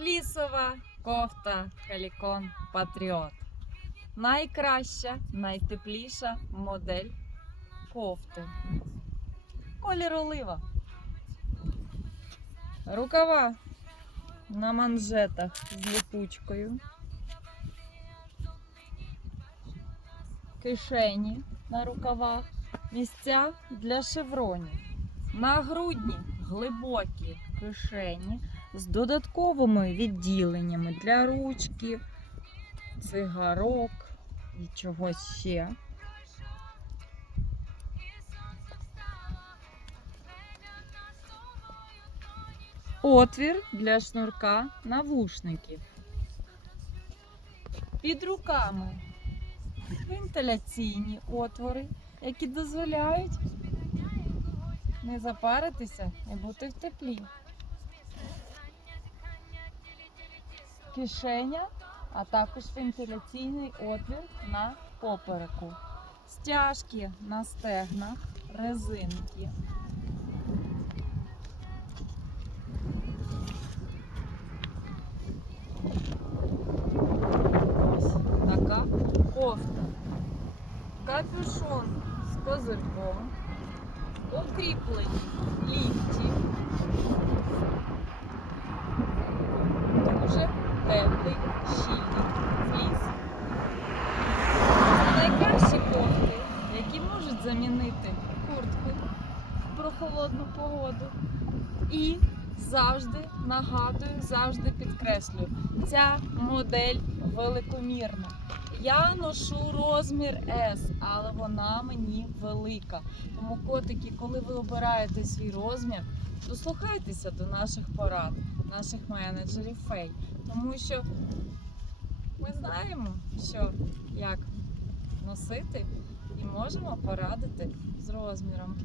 Флісова кофта Калікон Патріот. Найкраща, найтепліша модель кофти. Колір олива. Рукава на манжетах з липучкою. Кишені на рукавах. Місця для шевронів. На грудні глибокі кишені з додатковими відділеннями для ручки, цигарок і чогось ще. Отвір для шнурка навушників. Під руками вентиляційні отвори, які дозволяють не запаритися і бути в теплі. Кишеня, а також вентиляційний отвір на попереку. Стяжки на стегнах, резинки. Ось така кофта. Капюшон з козирьком. Укріплені замінити куртку в прохолодну погоду. І завжди нагадую, завжди підкреслюю, ця модель великомірна. Я ношу розмір S, але вона мені велика. Тому котики, коли ви обираєте свій розмір, дослухайтеся до наших порад, наших менеджерів фей. Тому що ми знаємо, що як носити, і можемо порадити з розміром.